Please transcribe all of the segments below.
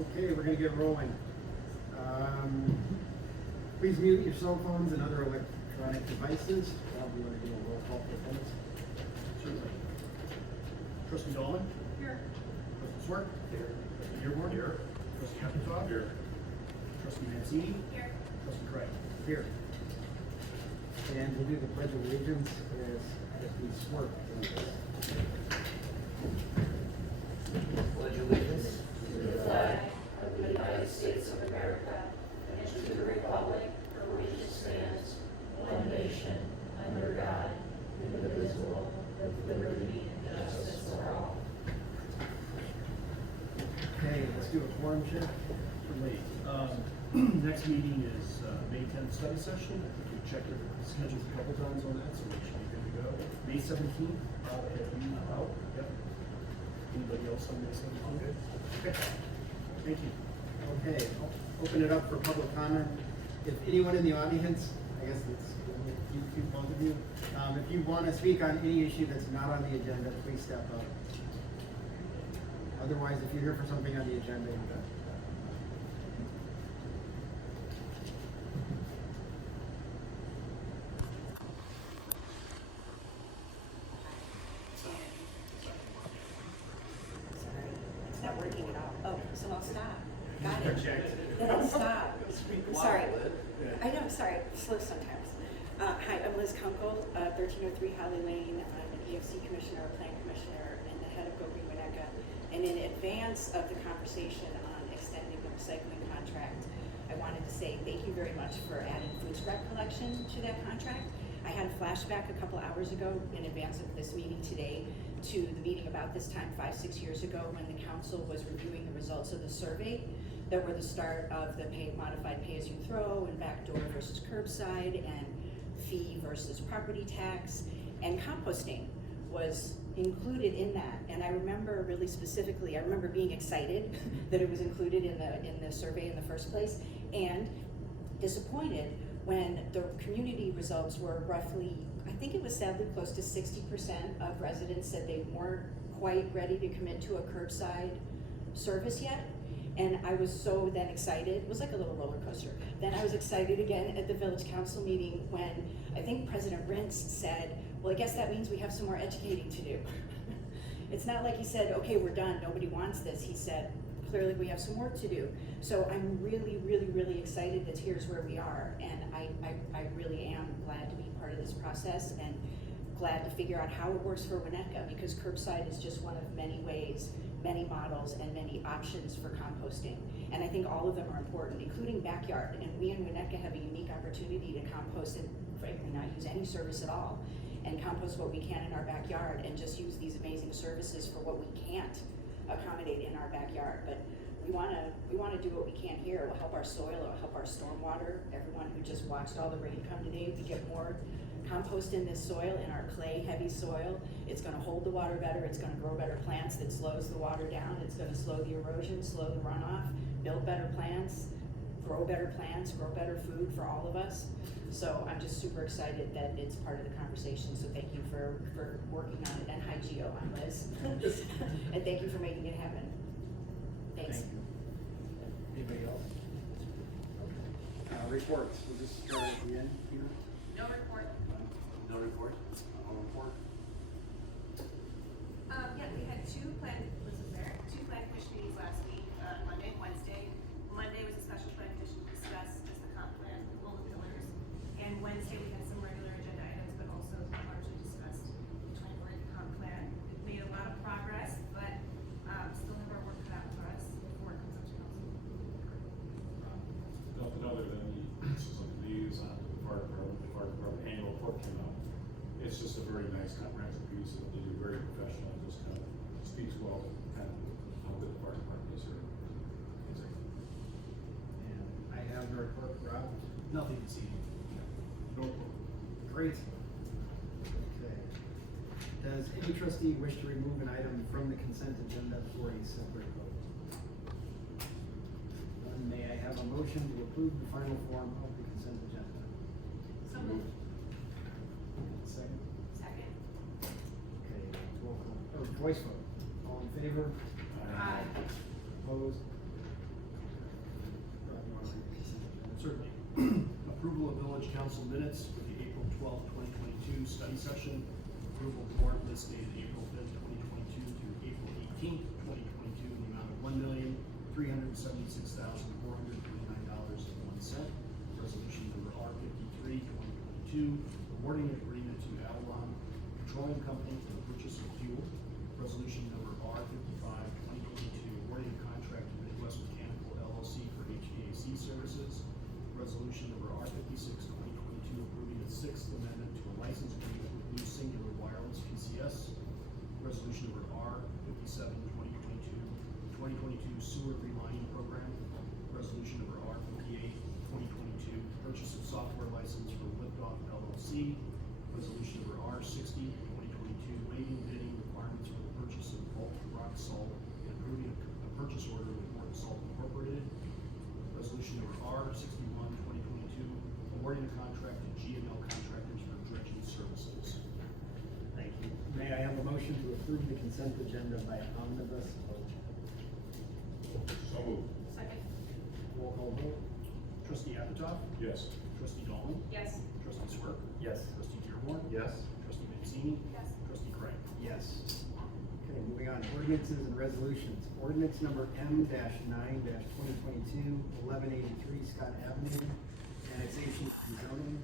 Okay, we're gonna get rolling. Please mute your cell phones and other electronic devices. Bob, you wanna do a roll call for minutes? Certainly. Trustee Dahlman? Here. Trustee Swart? Here. Trustee Dearborn? Here. Trustee Heppenstall? Here. Trustee Mancini? Here. Trustee Craig? Here. And we'll do the pledge of allegiance as we swear. Pledge allegiance to the flag of the United States of America and to the republic for which it stands, one nation, under God, indivisible, with liberty and justice for all. Okay, let's do a quorum check. Certainly. Next meeting is May 10th study session. I think we checked the schedules a couple times on that, so we should be good to go. May 17th, have you out? Yep. Anybody else on May 17th? Good. Okay. Thank you. Okay, I'll open it up for public comment. If anyone in the audience, I guess it's both of you, if you want to speak on any issue that's not on the agenda, please step up. Otherwise, if you're here for something on the agenda, you're done. It's not working at all. Oh, so I'll stop. Got it. Then I'll stop. I'm sorry. I know, sorry, I'm slow sometimes. Hi, I'm Liz Kunkel, 1303 Holly Lane. I'm an EFC commissioner, a plan commissioner, and the head of Go Green Winnetka. And in advance of the conversation on extending the recycling contract, I wanted to say thank you very much for adding food scrap collection to that contract. I had a flashback a couple hours ago in advance of this meeting today to the meeting about this time 5-6 years ago when the council was reviewing the results of the survey that were the start of the modified pay-as-you-throw and backdoor versus curbside and fee versus property tax, and composting was included in that. And I remember really specifically, I remember being excited that it was included in the survey in the first place, and disappointed when the community results were roughly, I think it was sadly close to 60% of residents said they weren't quite ready to commit to a curbside service yet. And I was so then excited, it was like a little roller coaster. Then I was excited again at the village council meeting when I think President Rintz said, well, I guess that means we have some more educating to do. It's not like he said, okay, we're done, nobody wants this. He said, clearly we have some work to do. So I'm really, really, really excited that here's where we are. And I really am glad to be part of this process and glad to figure out how it works for Winnetka, because curbside is just one of many ways, many models, and many options for composting. And I think all of them are important, including backyard. And we in Winnetka have a unique opportunity to compost and frankly not use any service at all, and compost what we can in our backyard and just use these amazing services for what we can't accommodate in our backyard. But we want to do what we can here. It will help our soil, it will help our stormwater. Everyone who just watched all the rain come today, we get more compost in this soil, in our clay heavy soil. It's going to hold the water better, it's going to grow better plants that slows the water down, it's going to slow the erosion, slow the runoff, build better plants, grow better food for all of us. So I'm just super excited that it's part of the conversation, so thank you for working on it. And hi Gio, I'm Liz. And thank you for making it happen. Thanks. Thank you. Anybody else? Reports, we'll just start at the end. No report. No report? No report? Yeah, we had two plan commission meetings last week, Monday and Wednesday. Monday was a special plan commission to discuss just the comp plan with all the pillars. And Wednesday we had some regular agenda items, but also largely discussed the 24 comp plan. We made a lot of progress, but still have our work cut out for us before it comes up to council. Nothing other than some views on the fire department annual report came out. It's just a very nice comprehensive piece that they do, very professional, and just kind of speaks well to kind of how good the fire department is here. And I have the report, Rob. Nothing to see. No. Great. Okay. Does any trustee wish to remove an item from the consent agenda for a separate vote? May I have a motion to approve the final form of the consent agenda? So moved. Second? Second. Okay, roll call, or voice vote. All in favor? Aye. Opposed? Certainly. Approval of village council minutes for the April 12th, 2022 study session. Approval of warrant list dated April 5th, 2022 through April 18th, 2022 in the amount of $1,376,429.01. Resolution number R53, 2022, awarding an agreement to Avalon Petroleum Company for the purchase of fuel. Resolution number R55, 2022, awarding a contract to Midwest Mechanical LLC for HVAC services. Resolution number R56, 2022, approving the Sixth Amendment to a license agreement with New Singular Wireless PCS. Resolution number R57, 2022 sewer relining program. Resolution number R58, 2022, purchase of software license for Liftoff LLC. Resolution number R60, 2022, waiving bidding requirements for the purchase of bulk rock salt and approving a purchase order with Morton Salt Incorporated. Resolution number R61, 2022, awarding a contract to GML Contractors for dredging services. Thank you. May I have a motion to approve the consent agenda by omnibus vote? So moved. Second. Roll call vote? Trustee Apatow? Yes. Trustee Dahlman? Yes. Trustee Swerk? Yes. Trustee Dearborn? Yes. Trustee Mancini? Yes. Trustee Craig? Yes. Okay, moving on, ordinances and resolutions. Ordinance number M-9-2022, 1183 Scott Avenue, annexation and zoning.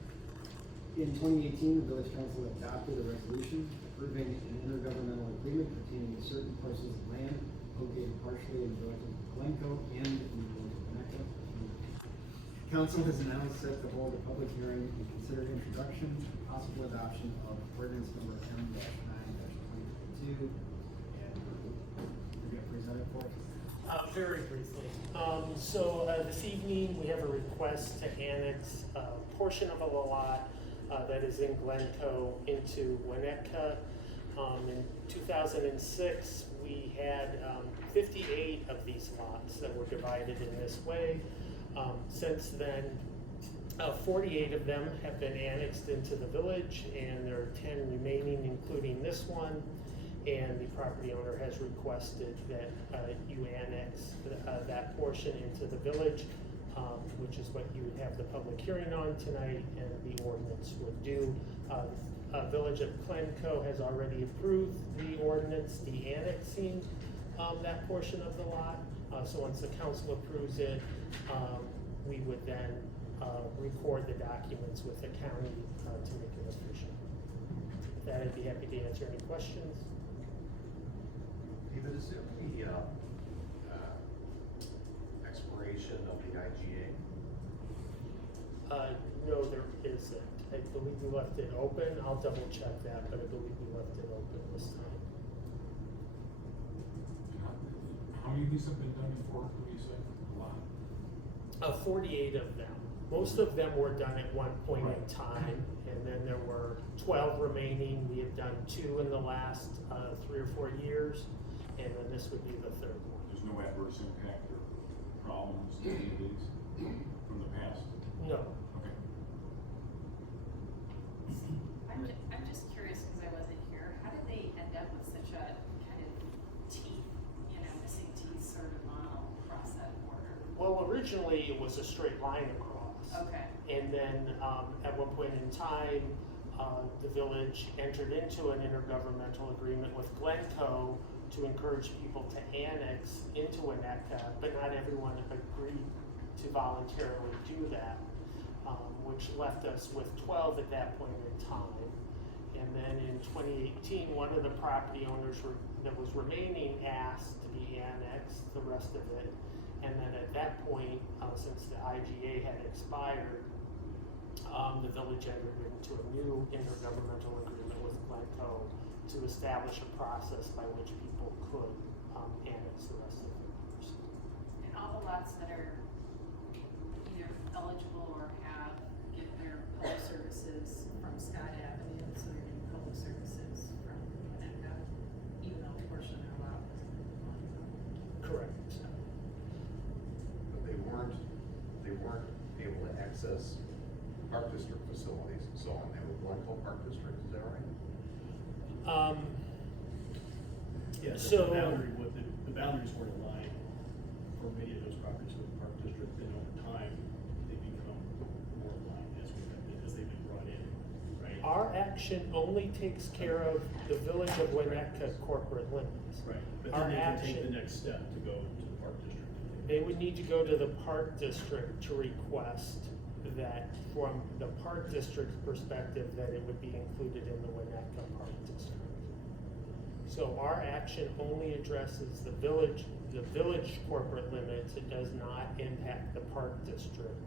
In 2018, the village council adopted a resolution approving an intergovernmental agreement pertaining to certain parcels of land located partially in the village of Glencoe and in the village of Winnetka. Council has now set to hold a public hearing and consider introduction and possible adoption of ordinance number M-9-2022. And we're going to present it for us. Very briefly. This evening, we have a request to annex a portion of a lot that is in Glencoe into Winnetka. In 2006, we had 58 of these lots that were divided in this way. Since then, 48 of them have been annexed into the village, and there are 10 remaining, including this one. And the property owner has requested that you annex that portion into the village, which is what you would have the public hearing on tonight, and the ordinance would do. Village of Glencoe has already approved the ordinance, the annexing that portion of the lot. So once the council approves it, we would then record the documents with the county to make it official. With that, I'd be happy to answer any questions. David, is there any expiration of the IGA? No, there isn't. I believe we left it open. I'll double check that, but I believe we left it open this time. How many of these have been done before? What do you say? A lot. 48 of them. Most of them were done at one point in time, and then there were 12 remaining. We have done 2 in the last 3 or 4 years, and then this would be the 3rd one. There's no adverse impact or problems in any of these from the past? No. Okay. I'm just curious because I wasn't here. How did they end up with such a kind of teeth, missing teeth sort of model across that border? Well, originally it was a straight line across. Okay. And then at one point in time, the village entered into an intergovernmental agreement with Glencoe to encourage people to annex into Winnetka, but not everyone agreed to voluntarily do that, which left us with 12 at that point in time. And then in 2018, one of the property owners that was remaining asked to be annexed, the rest of it. And then at that point, since the IGA had expired, the village entered into a new intergovernmental agreement with Glencoe to establish a process by which people could annex the rest of the parcel. And all the lots that are either eligible or have get their public services from Scott Avenue, so they're getting public services from Winnetka, even though a portion of their lot wasn't in the Correct. But they weren't able to access Park District facilities and so on. They were Glencoe Park District, is that right? Yeah, So- the boundaries weren't aligned for many of those properties with the Park District, and over time, they become our action only takes care of the Village of Winnetka corporate limits. Right, but Our then they can take action- the next step to go to the park district. They would need to go to the park district to request that from the park district's perspective, that it would be included in the Winnetka Park District. So our action only addresses the village corporate limits. It does not impact the park district,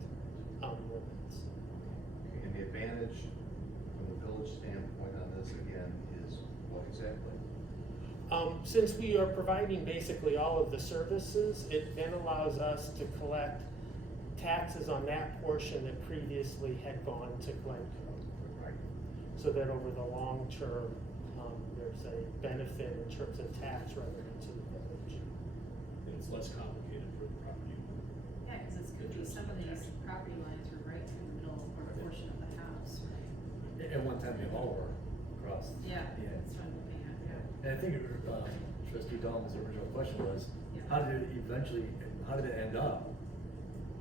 limits. And the advantage from the village standpoint on this again is what exactly? Since we are providing basically all of the services, it then allows us to collect taxes on that portion that previously had gone to Glencoe. Right. So that over the long term, there's a benefit in terms of tax revenue to the village. And it's less complicated for the property owner. Yeah, cause it's could be some of these property lines are right through the middle or a portion of the house, right? At one time, they all were across. Yeah, that's what I'm looking at, yeah. And I think Trustee Dahlman's original question was, Yeah. how did it end up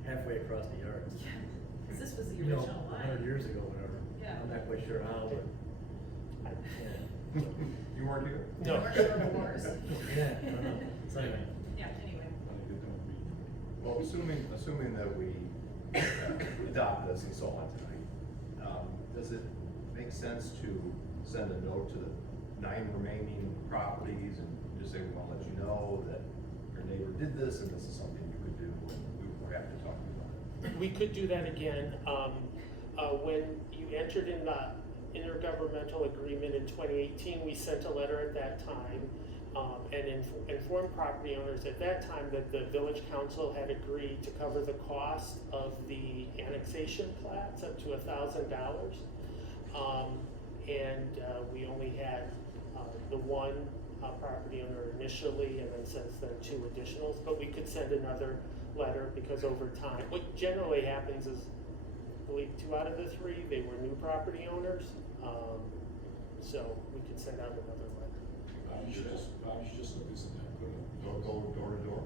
halfway across the yard? Yeah, cause this was the You know, original 100 line. years ago, whatever. Yeah. I'm not quite sure how, but. You weren't here? No. Or sure of wars. Yeah, I don't know. So anyway. Yeah, anyway. Well, assuming that we adopt this and so on tonight, does it make sense to send a note to the 9 remaining properties and just say, we want to let you know that your neighbor did this and this is something you could do, and we're happy to talk to you about it? We could do that again. When you entered in the intergovernmental agreement in 2018, we sent a letter at that time and informed property owners at that time that the village council had agreed to cover the cost of the annexation plats up to $1,000. We only had the one property owner initially, and then since then 2 additionals, but we could send another letter because over time, what generally happens is, I believe 2 out of the 3, they were new property owners, so we could send out another letter. Bobby should just look this up. Go door to door?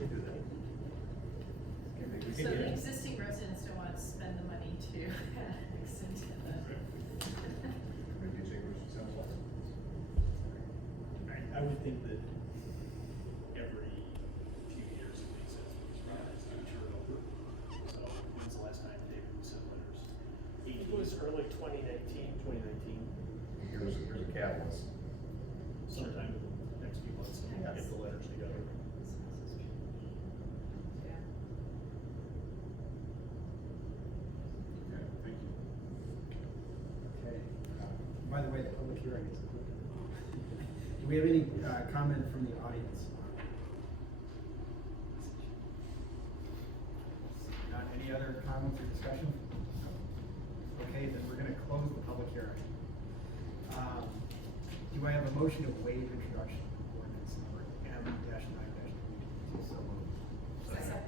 We do that. Okay, maybe we So can the get- existing residents don't want to spend the money to annex into the. Maybe Expiration sounds like. I would think that every few years at least, as these properties do turn over. So when's the last time, David, we sent letters? It was early 2019. 2019, Here's a catalyst. sometime in the next few months, and we'll get the letters together. Yeah. Okay, thank you. Okay. By the way, the public hearing is concluded. Do we have any comment from the audience? Not any other comments or discussion? Okay, then we're gonna close the public hearing. Do I have a motion to waive introduction of ordinance number M-9-2022? So moved. Second.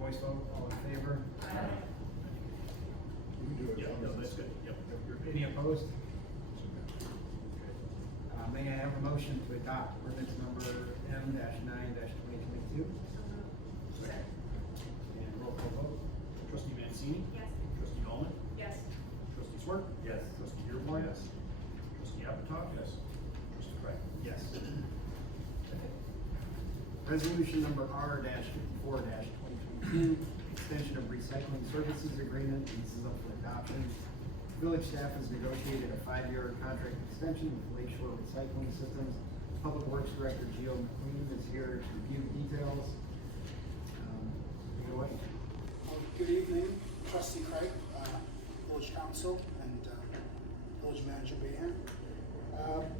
Voice vote, all in favor? Yeah, no, that's good, yep. Any opposed? May I have a motion to adopt ordinance number M-9-2022? And roll call vote? Trustee Mancini? Yes. Trustee Dahlman? Yes. Trustee Swart? Yes. Trustee Dearborn? Yes. Trustee Apatow? Yes. Trustee Craig? Yes. Resolution number R-54-2022, extension of recycling services agreement, and this is up for adoption. Village staff has negotiated a 5-year contract extension with Lakeshore Recycling Systems. Public Works Director Gio McQueen is here to review details. Take it away. Good evening, Trustee Craig, Village Council, and Village Manager Bayhan.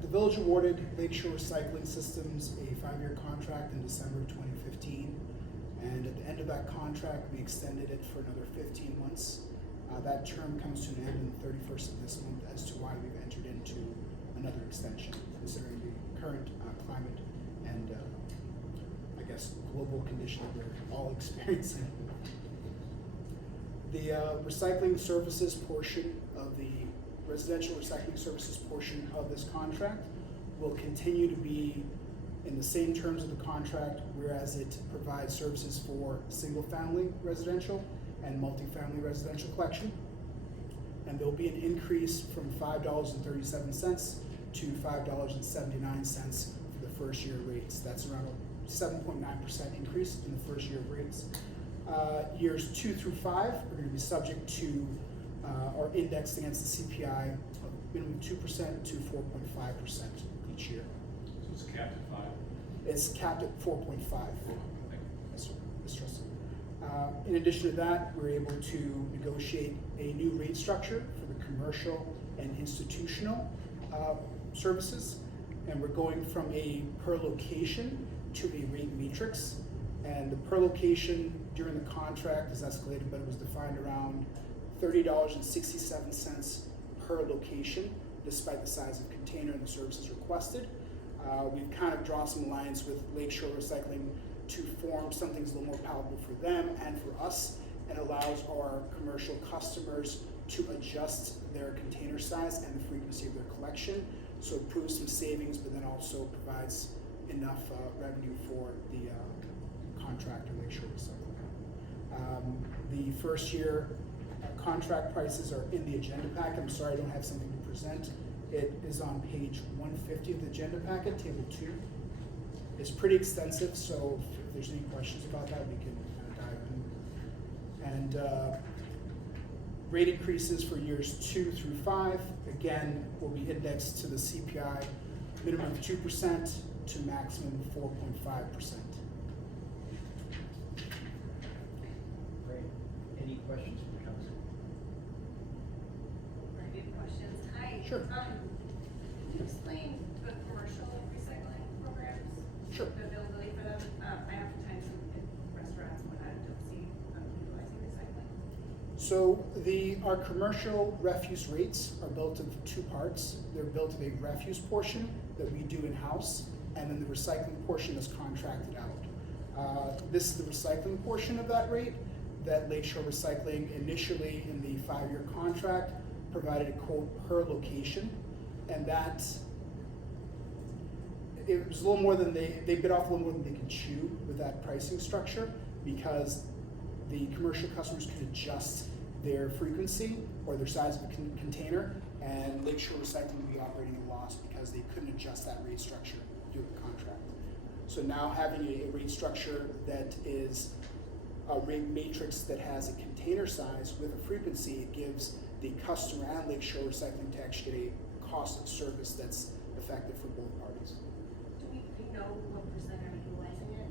The village awarded Lakeshore Recycling Systems a 5-year contract in December 2015, and at the end of that contract, we extended it for another 15 months. That term comes to an end on the 31st of this month as to why we've entered into another extension, considering the current climate and I guess global condition that we're all experiencing. The recycling services portion of the residential recycling services portion of this contract will continue to be in the same terms of the contract, whereas it provides services for single-family residential and multifamily residential collection. and there'll be an increase from $5.37 to $5.79 for the first year rates. That's around a 7.9% increase in the first year of rates. Years 2 through 5 are going to be subject to or indexed against the CPI of minimum 2% to 4.5% each year. So it's capped at 5. It's capped at 4.5. Yes, sir. Mr. Trustee. In addition to that, we're able to negotiate a new rate structure for the commercial and institutional services, and we're going from a per location to a rate matrix. And the per location during the contract is escalated, but it was defined around $30.67 per location, despite the size of container and the services requested. We've kind of drawn some lines with Lakeshore Recycling to form something that's a little more palatable for them and for us, and allows our commercial customers to adjust their container size and the frequency of their collection. So it proves some savings, but then also provides enough revenue for the contractor, Lakeshore Recycling. The first year contract prices are in the agenda packet. I'm sorry I don't have something to present. It is on page 150 of the agenda packet, table 2. It's pretty extensive, so if there's any questions about that, we can kind of dive in. And rate increases for years 2 through 5, again, will be indexed to the CPI, minimum of 2% to maximum 4.5%. Great. Any questions from the council? Very good questions. Hi. Sure. Can you explain the commercial recycling programs? Sure. The availability for them? I oftentimes in restaurants when I don't see them utilizing recycling. So our commercial refuse rates are built of 2 parts. They're built of a refuse portion that we do in-house, and then the recycling portion is contracted out. This is the recycling portion of that rate that Lakeshore Recycling initially in the 5-year contract provided a quote per location, and that it was a little more than they bit off a little more than they could chew with that pricing structure, because the commercial customers could adjust their frequency or their size of a container, and Lakeshore Recycling would be operating a loss because they couldn't adjust that rate structure due to the contract. So now having a rate structure that is a rate matrix that has a container size with a frequency, it gives the customer and Lakeshore Recycling to actually get a cost of service that's effective for both parties. Do we know what percent are utilizing it?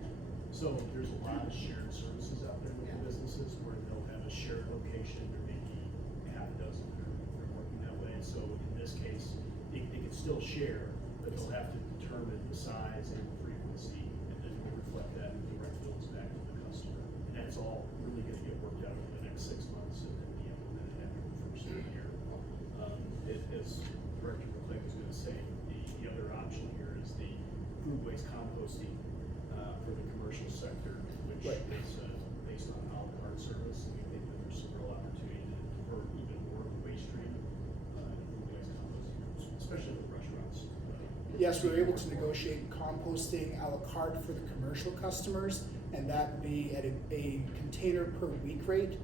So there's a lot of shared services out there with the businesses where they'll have a shared location, there may be half a dozen that are working that way. So in this case, they can still share, but they'll have to determine the size and the frequency, and then we'll reflect that in direct bills back to the customer. And that's all really gonna get worked out over the next 6 months and then be implemented after the first year. As Director McClick is gonna say, the other option here is the food waste composting for the commercial sector, which Right. is based on a la carte service, and we think that there's some real opportunity to divert even more of the waste stream in food waste composting, especially with restaurants. Yes, we were able to negotiate composting a la carte for the commercial customers, and that would be at a container per week rate,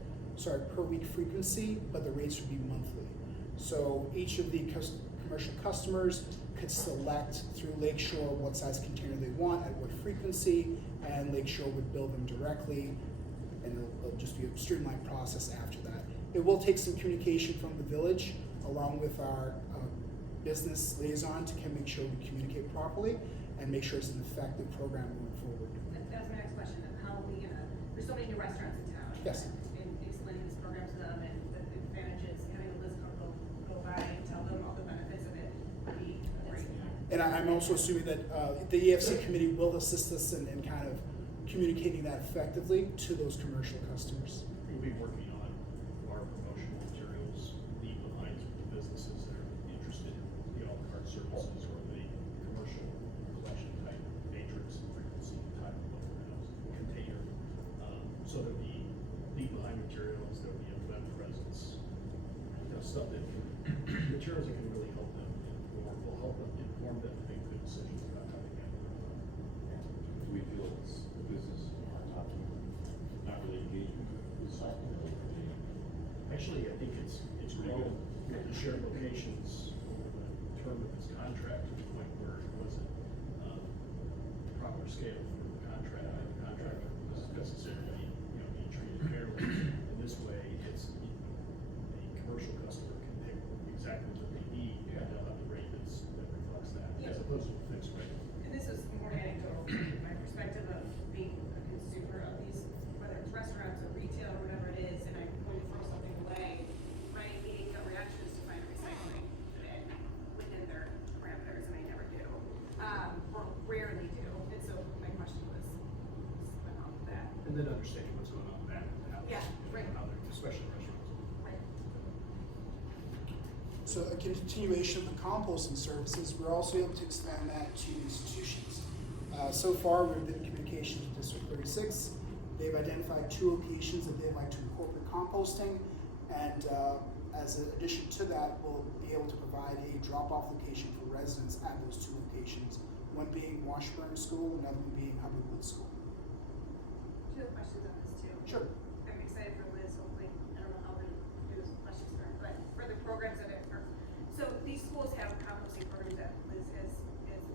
per week frequency, but the rates would be monthly. So each of the commercial customers could select through Lakeshore what size container they want at what frequency, and Lakeshore would bill them directly, and it'll just be a streamlined process after that. It will take some communication from the village along with our business liaison to make sure we communicate properly and make sure it's an effective program moving forward. That was my next question, of how are we gonna, there's so many new restaurants in town. Yes. And explaining this program to them and the advantages, having a list go by and tell them all the benefits of it would be great. And I'm also assuming that the EFC committee will assist us in kind of communicating that effectively to those commercial customers. We'll be working on our promotional materials, leave behind with the businesses that are interested in the a la carte services or the commercial collection type matrix and frequency type of container. So there'll be leave behind materials, there'll be a web presence, stuff that materials that can really help them will help them inform them to make good decisions about how they handle their money. Do we feel it's the business not really engaging with recycling? Actually, I think it's really good. to share locations over the term of this contract to the point where it wasn't proper scale for the contractor was necessarily, being treated fairly. In this way, it's the commercial customer can pick exactly what they need and they'll have the rate that reflects that, as opposed to a fixed rate. And this is more anecdotal from my perspective of being a consumer of these, whether it's restaurants or retail or whatever it is, and I'm going to throw something away, my immediate gut reaction is to find a recycling bin within their parameters, and I never do, or rarely do. And so my question was about that. And then understanding what's going on back of the house. Yeah, right. Especially restaurants. Right. So a continuation of the composting services, we're also able to expand that to institutions. So far, we've been in communication with District 36. They've identified 2 locations that they'd like to incorporate composting, and as an addition to that, we'll be able to provide a drop-off location for residents at those 2 locations, one being Washburn School, another one being Hubbard Wood School. 2 questions on this too. Sure. I'm excited for Liz, hopefully, I don't know how we're gonna do this questions for her, but for the programs that so these schools have composting programs that Liz has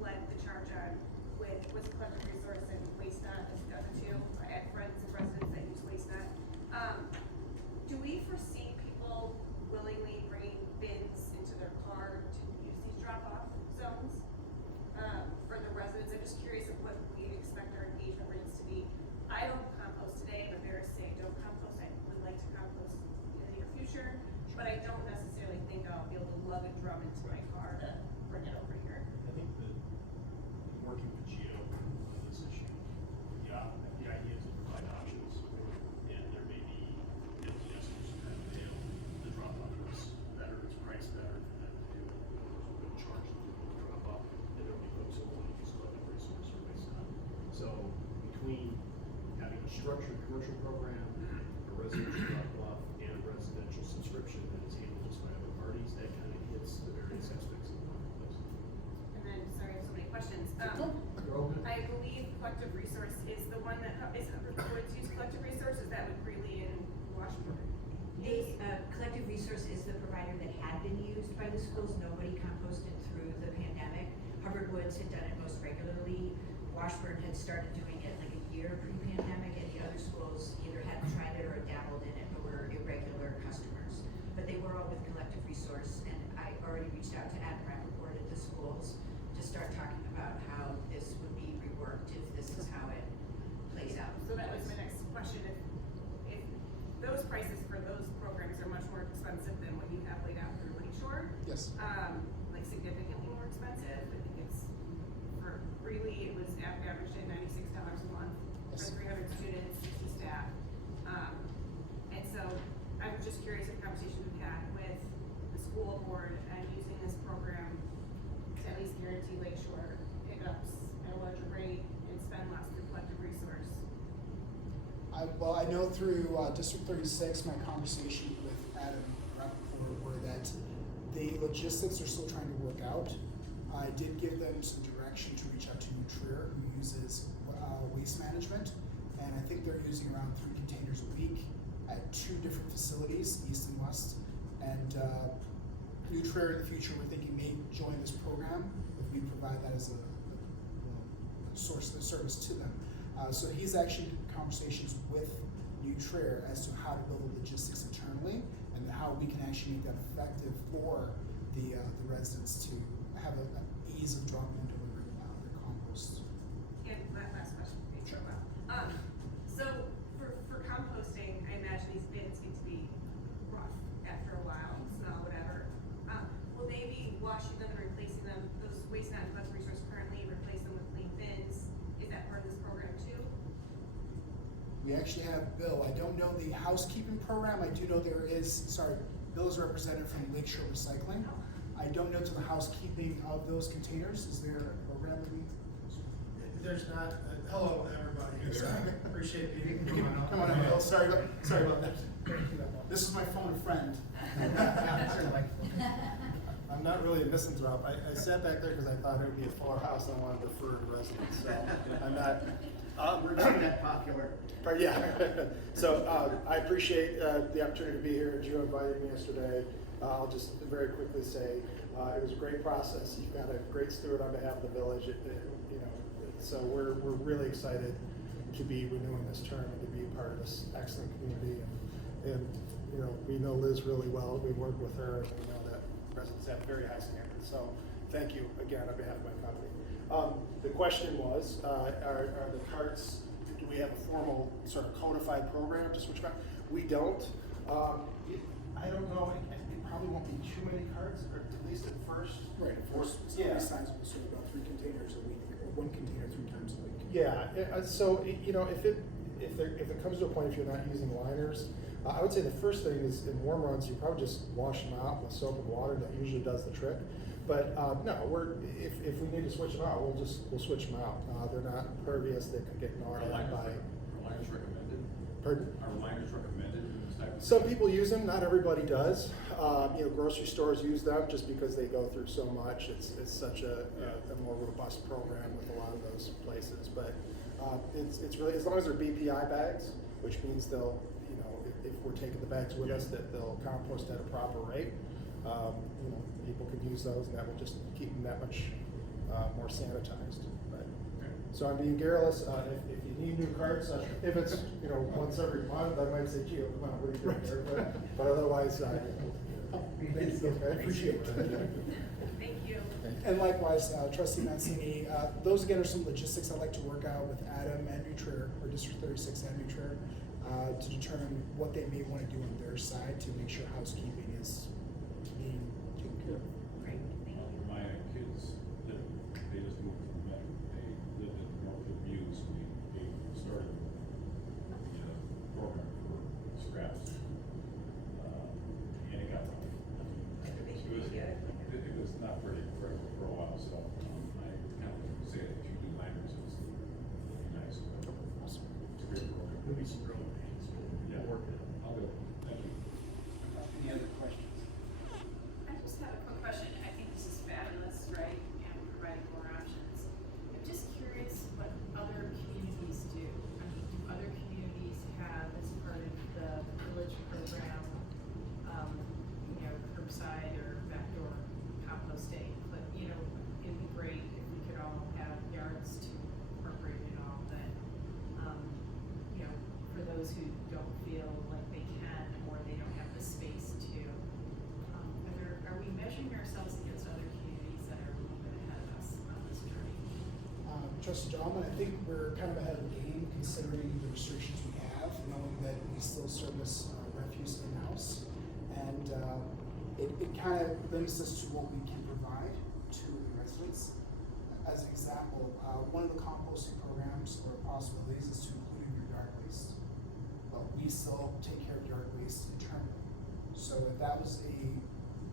led the charge on with Collective Resource and Waste Not as the other 2, at friends and residents that use Waste Not. Do we foresee people willingly bringing bins into their car to use these drop-off zones for the residents? I'm just curious of what we expect our engagement rates to be. I don't compost today, but they're saying don't compost. I would like to compost in the near future, but I don't necessarily think I'll be able to lug a drum into my car to bring it over here. I think that working with Geo on this issue, the idea is to provide options, and there may be empty nesters who have failed. The drop off is better, it's priced better for them to do. We'll charge them to drop off, and there'll be folks who will use Collective Resource or Waste Not. So between having a structured commercial program, a residential drop off, and a residential subscription that is handled just by other parties, that kind of hits the various aspects of the marketplace. And then, sorry, I have so many questions. I believe Collective Resource is the one that is Woods use Collective Resource. Is that what Greeley and Washburn? The Collective Resource is the provider that had been used by the schools. Nobody composted through the pandemic. Hubbard Woods had done it most regularly. Washburn had started doing it like a year pre-pandemic, and the other schools either hadn't tried it or dabbled in it, but were irregular customers. But they were all with Collective Resource, and I already reached out to Adam Rappaport at the schools to start talking about how this would be reworked if this is how it plays out. So that was my next question. If those prices for those programs are much more expensive than what you have laid out through Lakeshore, Yes. like significantly more expensive. I think it's for Greeley, it was averaged at $96 a month Yes. for 300 students, 60 staff. And so I'm just curious if conversations we've had with the school board and using this program to at least guarantee Lakeshore pickups at a larger rate and spend less through Collective Resource. Well, I know through District 36, my conversation with Adam Rappaport were that the logistics are still trying to work out. I did give them some direction to reach out to New Trier, who uses waste management, and I think they're using around 3 containers a week at 2 different facilities, east and west. And New Trier in the future, we're thinking may join this program if we provide that as a source of service to them. So he's actually in conversations with New Trier as to how to build the logistics internally and how we can actually make that effective for the residents to have an ease of dropping and delivering their compost. And last question, please. Sure. So for composting, I imagine these bins get to be rough after a while, smell, whatever. Will they be washing them and replacing them? Those Waste Not and Collective Resource currently replace them with clean bins. Is that part of this program too? We actually have Bill. I don't know the housekeeping program. I do know there is, Bill is represented from Lakeshore Recycling. I don't know to the housekeeping of those containers. Is there a program that we? There's not, hello, everybody. Appreciate you. Come on, Bill. Sorry about that. This is my phone friend. I'm not really a misanthrope. I sat back there because I thought it would be a fuller house and I wanted to defer to residents. So I'm not. We're not that popular. But yeah. So I appreciate the opportunity to be here. Joe invited me yesterday. I'll just very quickly say, it was a great process. You've got a great steward on behalf of the village, so we're really excited to be renewing this term and to be part of this excellent community. And we know Liz really well. We work with her, and we know that residents have very high standards. So thank you again on behalf of my company. The question was, are the carts, do we have a formal sort of codified program to switch back? We don't. I don't know, it probably won't be too many carts, or at least at first. Right, at first, Yeah. signs will serve about 3 containers a week, or 1 container 3 times a week. Yeah, so, if it comes to a point, if you're not using liners, I would say the first thing is in warm runs, you probably just wash them out with soap and water. That usually does the trick. But no, if we need to switch them out, we'll switch them out. They're not pervious; they could get gnawed Are at by. liners recommended? Pardon? Are liners recommended in this type of? Some people use them. Not everybody does. Grocery stores use them just because they go through so much. It's such a more robust program with a lot of those places. But it's really, as long as they're BPI bags, which means they'll, if we're taking the bags with us, that they'll compost at a proper rate. People can use those, and that will just keep them that much more sanitized. But, so I'm being garrulous. If you need new carts, if it's once every month, I might say, "Gee, come on, what are you doing there?" But otherwise, I appreciate it. Thank you. And likewise, Trustee Mancini, those again are some logistics I'd like to work out with Adam and Nutrier, or District 36 and Nutrier, to determine what they may want to do on their side to make sure housekeeping is being taken care of. Great, thank you. My kids, they just moved to Met. They lived in North of Muse. They started the program for scraps. And it got rough. It was not pretty for a while, so I kind of say that if you do liners, it's really nice. Awesome. It's a great program. There'll be some growing pains, but Yeah. we'll work it. I'll do it. Thank you. Any other questions? I just have a quick question. I think this is fabulous, right? And we're providing more options. I'm just curious what other communities do. I mean, do other communities have, as part of the village program, curbside or backdoor composting? But, it'd be great if we could all have yards to incorporate it all, but, for those who don't feel like they can, or they don't have the space to, are we measuring ourselves against other communities that are a little bit ahead of us on this journey? Trustee Dahlman, I think we're kind of ahead of the game considering the restrictions we have, knowing that we still service refuse in-house. And it kind of limits us to what we can provide to the residents. As an example, one of the composting programs or possibilities is to include your yard waste. But we still take care of yard waste internally. So if that was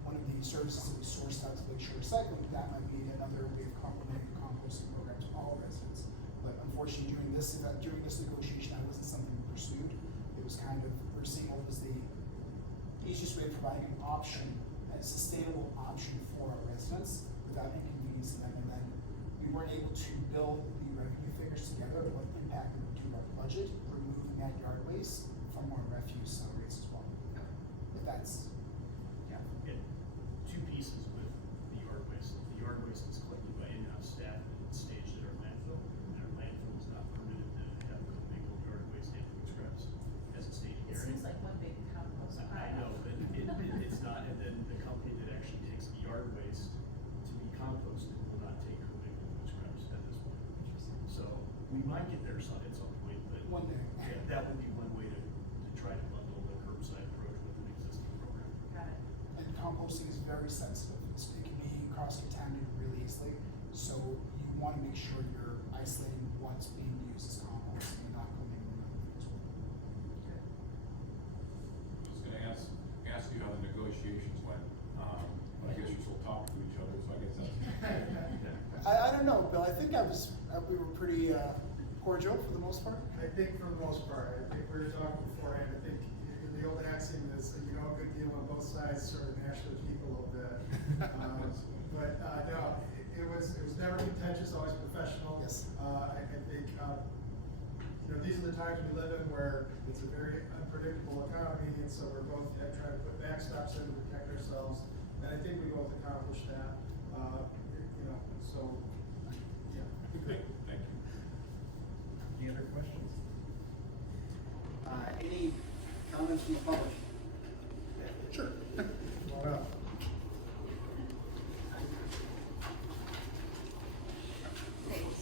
one of the services that we sourced out to Lakeshore Recycling, that might be another way of complementing the composting program to all residents. But unfortunately, during this negotiation, that wasn't something we pursued. It was kind of, we're seeing what was the easiest way of providing an option, a sustainable option for our residents without inconveniencing them. And then we weren't able to build the revenue figures together, what impact it would do to our budget, removing that yard waste from our refuse rates as well. But that's, yeah. And two pieces with the yard waste. The yard waste is collected by in-house staff and staged at our landfill. And our landfill is not permitted to have commingled yard waste and food scraps as a staging It area. seems like one big compost I pile. know, but it's not, and then the company that actually takes the yard waste to be composted will not take commingled food scraps at this point. So we might get there at some point, but One day. yeah, that would be one way to try to bundle the curbside approach with an existing program. Got it. And composting is very sensitive. It can be cross-contaminated really easily. So you want to make sure you're isolating what's being used as composting and not commingling other things with it. I was gonna ask you how the negotiations went, but I guess you're still talking to each other, so I guess that's. I don't know, Bill. I think we were pretty cordial for the most part. I think for the most part, I think we were talking beforehand, I think the old axiom is, a good deal on both sides, sort of national people a little bit. No, it was never contentious, always professional. Yes. I think, these are the times we live in where it's a very unpredictable economy, and so we're both trying to put backstops in to protect ourselves. And I think we both accomplished that. So yeah. Thank you. Any other questions? Any comments from the public? Sure. Come on up. Thanks.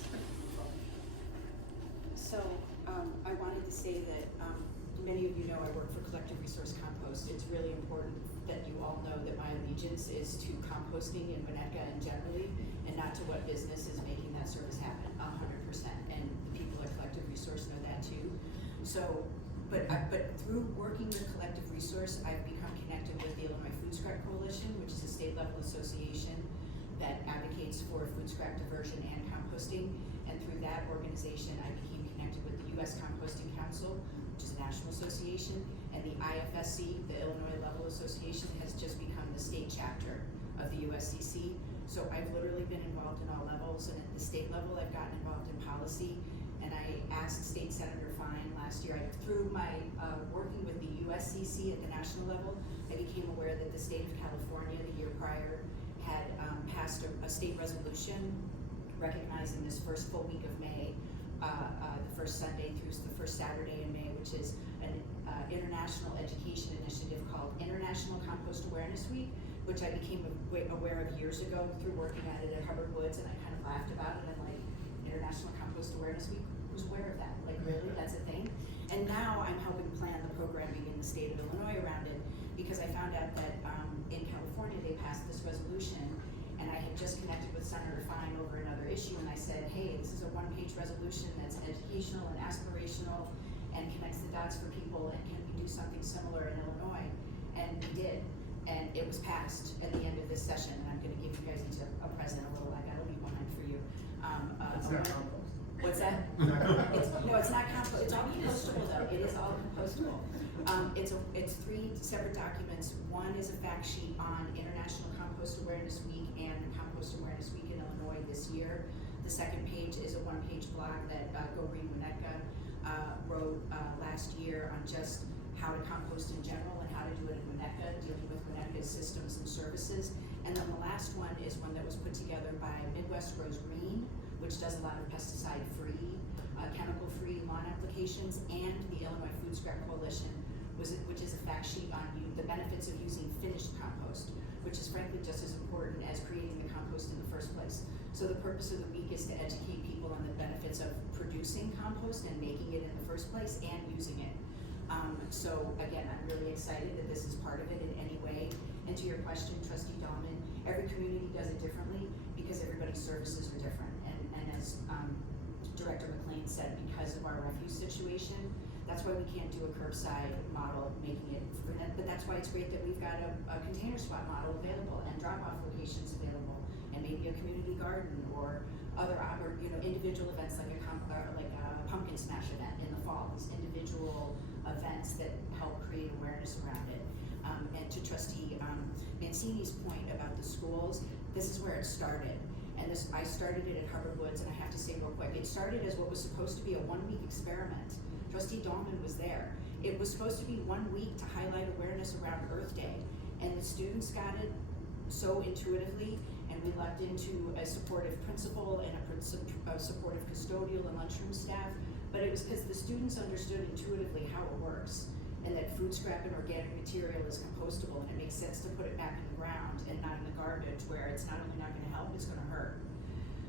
So, I wanted to say that, many of you know I work for Collective Resource Compost. It's really important that you all know that my allegiance is to composting in Winnetka and generally, and not to what business is making that service happen, 100%. And the people at Collective Resource know that too. So, but through working with Collective Resource, I've become connected with the Illinois Food Scrap Coalition, which is a state level association that advocates for food scrap diversion and composting. And through that organization, I became connected with the U.S. Composting Council, which is a national association, and the IFSC, the Illinois Level Association, has just become the state chapter of the USCC. So I've literally been involved in all levels, and at the state level, I've gotten involved in policy. And I asked State Senator Fine last year, through my working with the USCC at the national level, I became aware that the state of California the year prior had passed a state resolution recognizing this first full week of May, the first Sunday through the first Saturday in May, which is an international education initiative called International Compost Awareness Week, which I became aware of years ago through working at it at Hubbard Woods, and I kind of laughed about it. I'm like, International Compost Awareness Week? Who's aware of that? Like, really? That's a thing? And now I'm helping plan the programming in the state of Illinois around it, because I found out that in California they passed this resolution, and I had just connected with Senator Fine over another issue, and I said, hey, this is a one-page resolution that's educational and aspirational and connects the dots for people, and can we do something similar in Illinois? And we did, and it was passed at the end of this session, and I'm gonna give you guys each a present, I gotta leave behind for you. It's not compost. What's that? It's not compost. It's all compostable though. It is all compostable. It's three separate documents. One is a fact sheet on International Compost Awareness Week and Compost Awareness Week in Illinois this year. The second page is a one-page blog that Go Green Winnetka wrote last year on just how to compost in general and how to do it in Winnetka, dealing with Winnetka's systems and services. And then the last one is one that was put together by Midwest Grows Green, which does a lot of pesticide-free, chemical-free lawn applications, and the Illinois Food Scrap Coalition, which is a fact sheet on the benefits of using finished compost, which is frankly just as important as creating the compost in the first place. So the purpose of the week is to educate people on the benefits of producing compost and making it in the first place and using it. So again, I'm really excited that this is part of it in any way. And to your question, Trustee Dahlman, every community does it differently because everybody's services are different. And as Director McLean said, because of our refuse situation, that's why we can't do a curbside model, making it, but that's why it's great that we've got a container swap model available and drop-off locations available, and maybe a community garden or other, individual events like a pumpkin smash event in the fall. These individual events that help create awareness around it. And to Trustee Mancini's point about the schools, this is where it started. And I started it at Hubbard Woods, and I have to say real quick, it started as what was supposed to be a one-week experiment. Trustee Dahlman was there. It was supposed to be 1 week to highlight awareness around Earth Day, and the students got it so intuitively, and we leapt into a supportive principal and a supportive custodial and lunchroom staff, but it was because the students understood intuitively how it works, and that food scrap and organic material is compostable, and it makes sense to put it back in the ground and not in the garbage, where it's not only not gonna help, it's gonna hurt.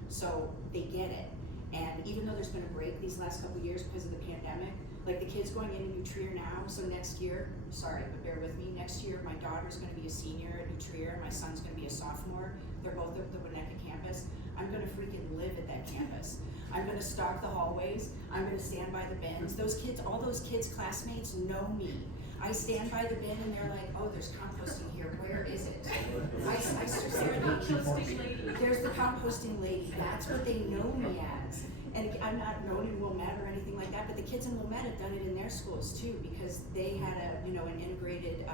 So they get it. And even though there's been a break these last couple of years because of the pandemic, like the kids going into New Trier now, so next year, sorry, but bear with me, next year my daughter's gonna be a senior at New Trier, and my son's gonna be a sophomore. They're both at the Winnetka campus. I'm gonna freaking live at that campus. I'm gonna stalk the hallways. I'm gonna stand by the bins. Those kids, all those kids' classmates know me. I stand by the bin and they're like, oh, there's composting here. Where is it? I stare at the composting lady. There's the composting lady. That's what they know me as. And I'm not known in Wilmette or anything like that, but the kids in Wilmette have done it in their schools too, because they had an integrated,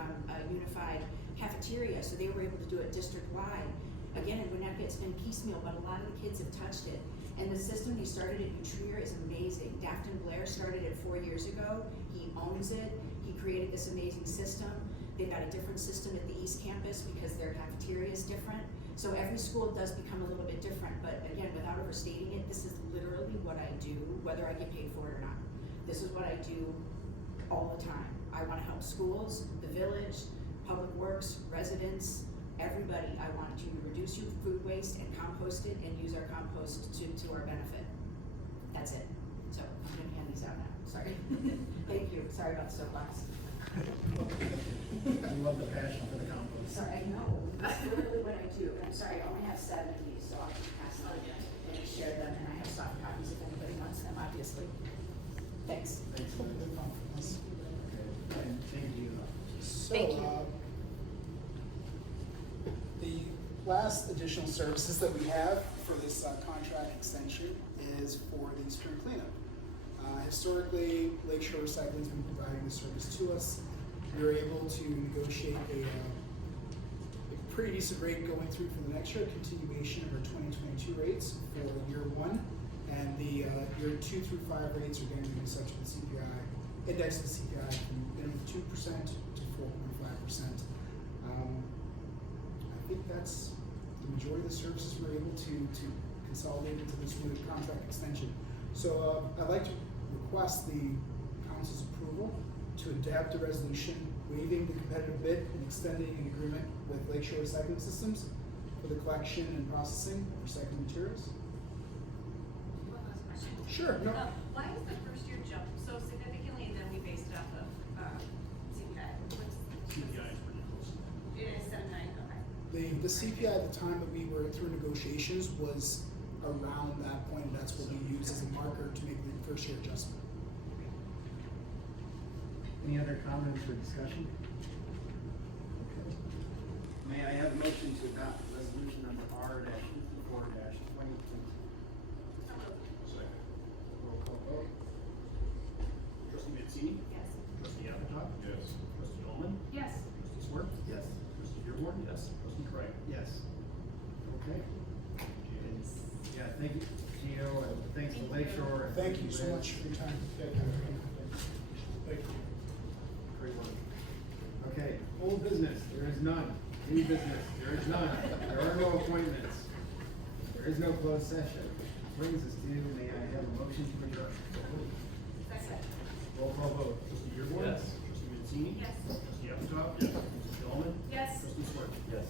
unified cafeteria, so they were able to do it district-wide. Again, in Winnetka, it's been piecemeal, but a lot of the kids have touched it. And the system he started at New Trier is amazing. Dafton Blair started it 4 years ago. He owns it. He created this amazing system. They've got a different system at the East Campus because their cafeteria is different. So every school does become a little bit different, but again, without overstating it, this is literally what I do, whether I get paid for it or not. This is what I do all the time. I wanna help schools, the village, public works, residents, everybody. I want to reduce your food waste and compost it and use our compost to our benefit. That's it. So I'm gonna hand these out now, sorry. Thank you, sorry about the soapbox. I love the passion for the compost. Sorry, I know, that's literally what I do. I'm sorry, I only have 70, so I'll just pass them and share them, and I have soft copies if anybody wants them, obviously. Thanks. Thanks, Liz. Okay, and thank you. So, Thank you. The last additional services that we have for this contract extension is for the spring cleanup. Historically, Lakeshore Recycling's been providing the service to us. We were able to negotiate a pretty decent rate going through for the next year, continuation of our 2022 rates for year 1, and the year 2 through 5 rates are going to be subject to the CPI, index of the CPI from minimum 2% to 4.5%. I think that's the majority of the services we're able to consolidate into this new contract extension. So I'd like to request the council's approval to adapt the resolution waiving the competitive bid and extending an agreement with Lakeshore Recycling Systems for the collection and processing of recycled materials. One last question. Sure, no. Why is the first year jump so significantly and then we based it off of, CPI? CPI is pretty close. It is 7.9, okay. The CPI at the time that we were through negotiations was around that point, and that's what we used as a marker to make the first year adjustment. Any other comments or discussion? Okay. May I have a motion to adopt resolution number R-54-2022? Second. Roll call vote. Trustee Mancini? Yes. Trustee Appleton? Yes. Trustee Ullman? Yes. Trustee Swerve? Yes. Trustee Dearborn? Yes. Trustee Craig? Yes. Okay. And, yeah, thank you, Gino, and thanks to Lakeshore. and Thank you so Liz. much for your time. Thank you. Great work. Okay, old business, there is none. New business, there is none. There are no appointments. There is no closed session. Brings us to, may I have a motion to adjourn? Second. Roll call vote. Trustee Dearborn? Yes. Trustee Mancini? Yes. Trustee Appleton? Yes. Trustee Ullman? Yes. Trustee Swerve? Yes.